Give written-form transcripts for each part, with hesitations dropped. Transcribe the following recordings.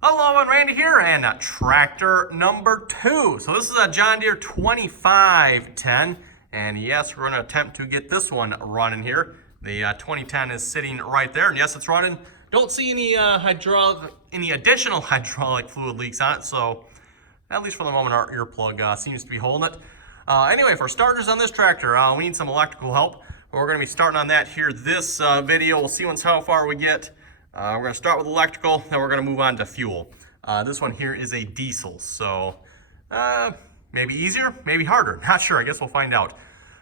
Hello, and Randy here, and tractor number 2. So this is a John Deere 2510, and yes, we're going to attempt to get this one running here. The 2010 is sitting right there, and yes, it's running. Don't see any additional hydraulic fluid leaks on it, so at least for the moment, our earplug seems to be holding it. Anyway, for starters on this tractor, we need some electrical help. We're going to be starting on that here this video. We'll see how far we get. We're going to start with electrical, then we're going to move on to fuel. This one here is a diesel, so maybe easier, maybe harder. Not sure. I guess we'll find out.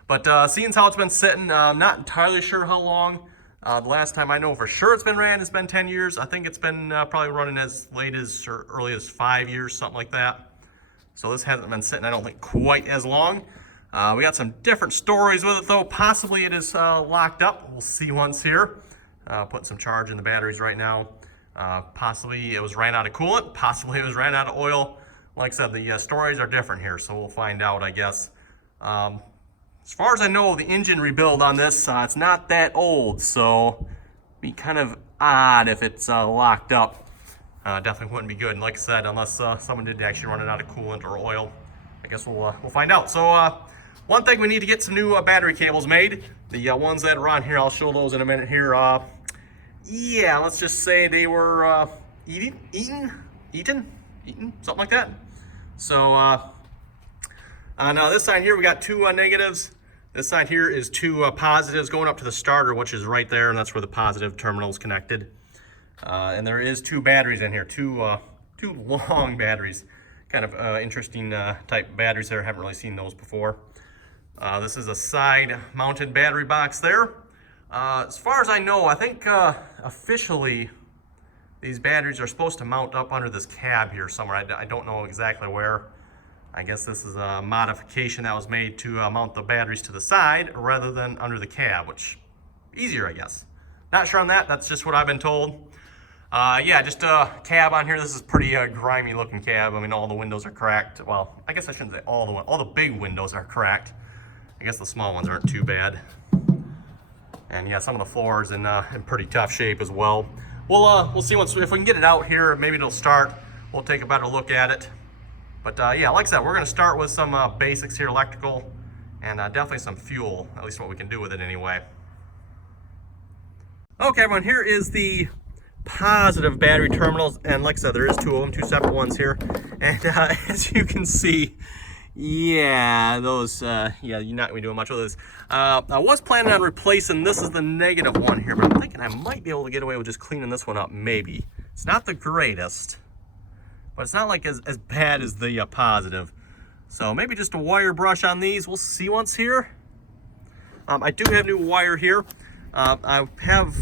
But seeing how it's been sitting, I'm not entirely sure how long. The last time I know for sure it's been ran has been 10 years. I think it's been probably running as late as or early as 5 years, something like that. So this hasn't been sitting, I don't think, quite as long. We got some different stories with it, though. Possibly it is locked up. We'll see once here. Putting some charge in the batteries right now. Possibly it was ran out of coolant. Possibly it was ran out of oil. Like I said, the stories are different here, so we'll find out, I guess. As far as I know, the engine rebuild on this, it's not that old, so it'd be kind of odd if it's locked up. Definitely wouldn't be good. And like I said, unless someone did actually run it out of coolant or oil, I guess we'll find out. So one thing, we need to get some new battery cables made. The ones that are on here, I'll show those in a minute here. Yeah, let's just say they were eaten, something like that. So now this side here, we got two negatives. This side here is two positives going up to the starter, which is right there, and that's where the positive terminal is connected. And there is two batteries in here, two long batteries. Kind of interesting type batteries there. Haven't really seen those before. This is a side-mounted battery box there. As far as I know, I think officially these batteries are supposed to mount up under this cab here somewhere. I don't know exactly where. I guess this is a modification that was made to mount the batteries to the side rather than under the cab, which easier, I guess. Not sure on that. That's just what I've been told. Yeah, just a cab on here. This is pretty grimy looking cab. I mean, all the windows are cracked. Well, I guess I shouldn't say all the big windows are cracked. I guess the small ones aren't too bad. And yeah, some of the floors in pretty tough shape as well. We'll see if we can get it out here. Maybe it'll start. We'll take a better look at it. But yeah, like I said, we're going to start with some basics here, electrical, and definitely some fuel. At least what we can do with it anyway. Okay, everyone, here is the positive battery terminals, and like I said, there is two of them, two separate ones here. And as you can see, yeah, those, yeah, you're not going to be doing much with this. I was planning on replacing, this is the negative one here, but I'm thinking I might be able to get away with just cleaning this one up, maybe. It's not the greatest, but it's not like as bad as the positive. So maybe just a wire brush on these. We'll see once here. I do have new wire here. I have,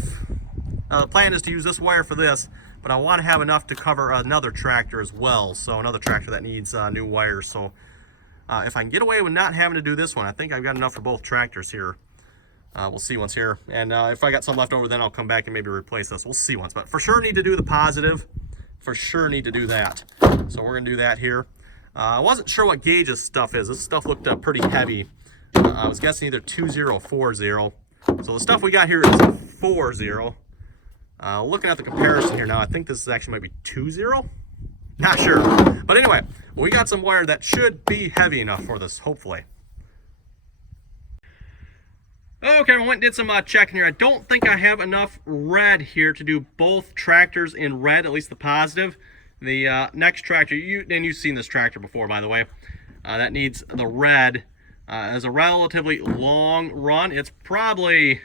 the plan is to use this wire for this, but I want to have enough to cover another tractor as well. So another tractor that needs new wires. So if I can get away with not having to do this one, I think I've got enough for both tractors here. We'll see once here. And if I got some left over, then I'll come back and maybe replace this. We'll see once. But for sure need to do the positive. For sure need to do that. So we're going to do that here. I wasn't sure what gauge this stuff is. This stuff looked pretty heavy. I was guessing either 20 or 40. So the stuff we got here is 40. Looking at the comparison here now, I think this is actually might be 20. Not sure. But anyway, we got some wire that should be heavy enough for this, hopefully. Okay, I went and did some checking here. I don't think I have enough red here to do both tractors in red, at least the positive. The next tractor, you've seen this tractor before, by the way, that needs the red. As a relatively long run. It's probably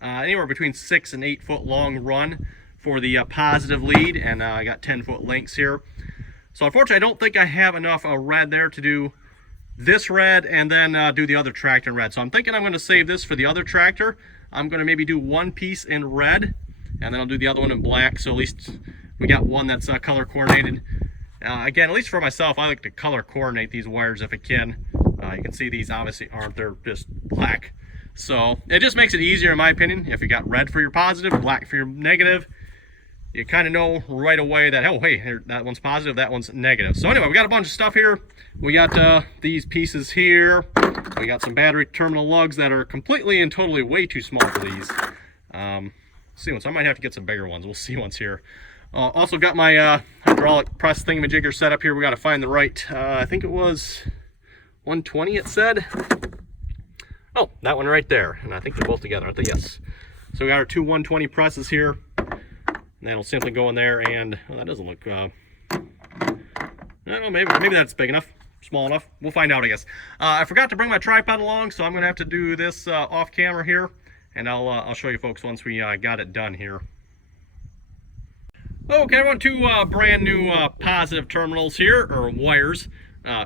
anywhere between 6 and 8 foot long run for the positive lead, and I got 10-foot links here. So unfortunately, I don't think I have enough red there to do this red and then do the other tractor in red. So I'm thinking I'm going to save this for the other tractor. I'm going to maybe do one piece in red, and then I'll do the other one in black. So at least we got one that's color coordinated. Again, at least for myself, I like to color coordinate these wires if I can. You can see these obviously aren't, they're just black. So it just makes it easier in my opinion. If you got red for your positive, black for your negative, you kind of know right away that, oh, hey, that one's positive, that one's negative. So anyway, we got a bunch of stuff here. We got these pieces here. We got some battery terminal lugs that are completely and totally way too small for these. See once, I might have to get some bigger ones. We'll see once here. Also got my hydraulic press thingamajigger set up here. We got to find the right, I think it was 120 it said. Oh, that one right there. And I think they're both together, aren't they? Yes. So we got our two 120 presses here. And that'll simply go in there, and well, that doesn't look, I don't know, maybe that's big enough, small enough. We'll find out, I guess. I forgot to bring my tripod along, so I'm going to have to do this off camera here. And I'll show you folks once we got it done here. Okay, I want two brand new positive terminals here, or wires.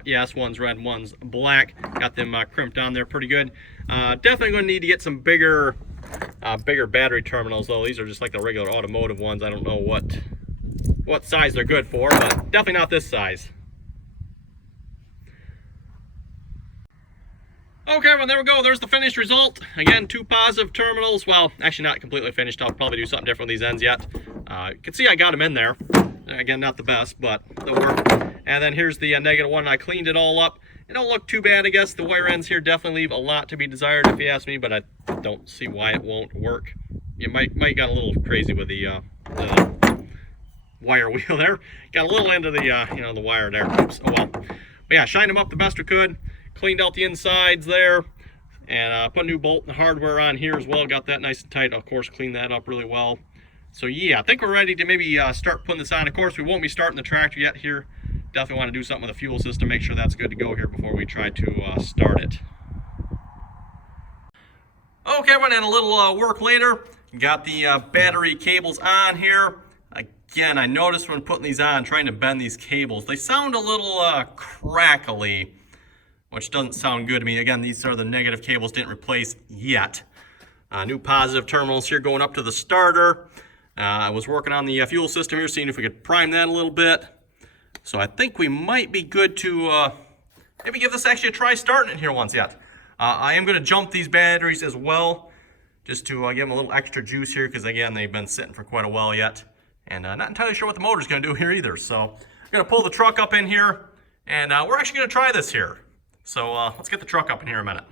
Yes, one's red, one's black. Got them crimped on there pretty good. Definitely going to need to get some bigger battery terminals, though. These are just like the regular automotive ones. I don't know what size they're good for, but definitely not this size. Okay, well, there we go. There's the finished result. Again, two positive terminals. Well, actually not completely finished. I'll probably do something different with these ends yet. You can see I got them in there. Again, not the best, but they'll work. And then here's the negative one. I cleaned it all up. It don't look too bad, I guess. The wire ends here definitely leave a lot to be desired, if you ask me, but I don't see why it won't work. You might got a little crazy with the wire wheel there. Got a little end of the the wire there. Oops. Oh well. But yeah, shined them up the best we could. Cleaned out the insides there, and put a new bolt and hardware on here as well. Got that nice and tight. Of course, cleaned that up really well. So yeah, I think we're ready to maybe start putting this on. Of course, we won't be starting the tractor yet here. Definitely want to do something with the fuel system, make sure that's good to go here before we try to start it. Okay, everyone, and a little work later. Got the battery cables on here. Again, I noticed when putting these on, trying to bend these cables, they sound a little crackly, which doesn't sound good to me. Again, these are the negative cables, didn't replace yet. New positive terminals here going up to the starter. I was working on the fuel system here, seeing if we could prime that a little bit. So I think we might be good to maybe give this actually a try starting it here once yet. I am going to jump these batteries as well, just to give them a little extra juice here, because again, they've been sitting for quite a while yet. And not entirely sure what the motor's going to do here either. So I'm going to pull the truck up in here, and we're actually going to try this here. So let's get the truck up in here a minute.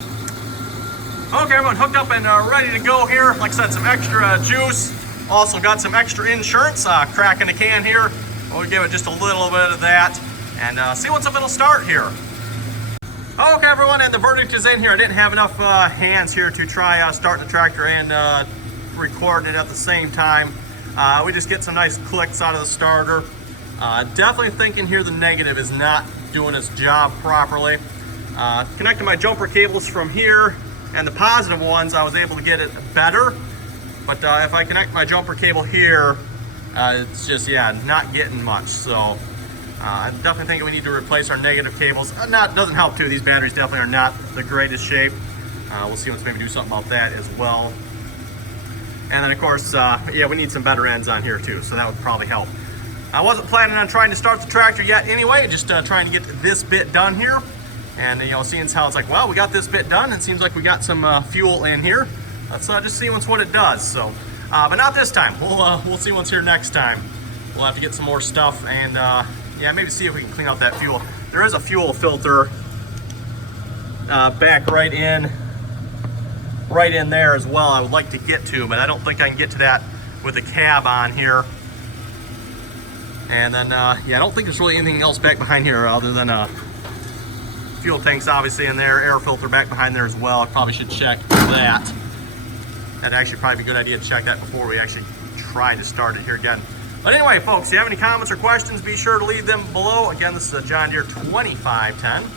Okay, everyone hooked up and ready to go here. Like I said, some extra juice. Also got some extra insurance, cracking the can here. We'll give it just a little bit of that and see if it'll start here. Okay, everyone, and the verdict is in here. I didn't have enough hands here to try starting the tractor and recording it at the same time. We just get some nice clicks out of the starter. Definitely thinking here the negative is not doing its job properly. Connecting my jumper cables from here, and the positive ones I was able to get it better, but if I connect my jumper cable here, it's just, yeah, not getting much. So I definitely think we need to replace our negative cables. Doesn't help too, these batteries definitely are not the greatest shape. We'll see, let's maybe do something about that as well. And then of course, yeah, we need some better ends on here too, so that would probably help. I wasn't planning on trying to start the tractor yet anyway, just trying to get this bit done here. And seeing how it's like, well, we got this bit done. It seems like we got some fuel in here. Let's just see what it does. So, but not this time. We'll see what's here next time. We'll have to get some more stuff and yeah, maybe see if we can clean out that fuel. There is a fuel filter back right in there as well. I would like to get to, but I don't think I can get to that with the cab on here. And then yeah, I don't think there's really anything else back behind here other than fuel tanks obviously in there, air filter back behind there as well. I probably should check that. That'd actually probably be a good idea to check that before we actually try to start it here again. But anyway, folks, if you have any comments or questions, be sure to leave them below. Again, this is a John Deere 2510.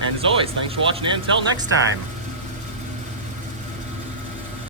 And as always, thanks for watching, and until next time.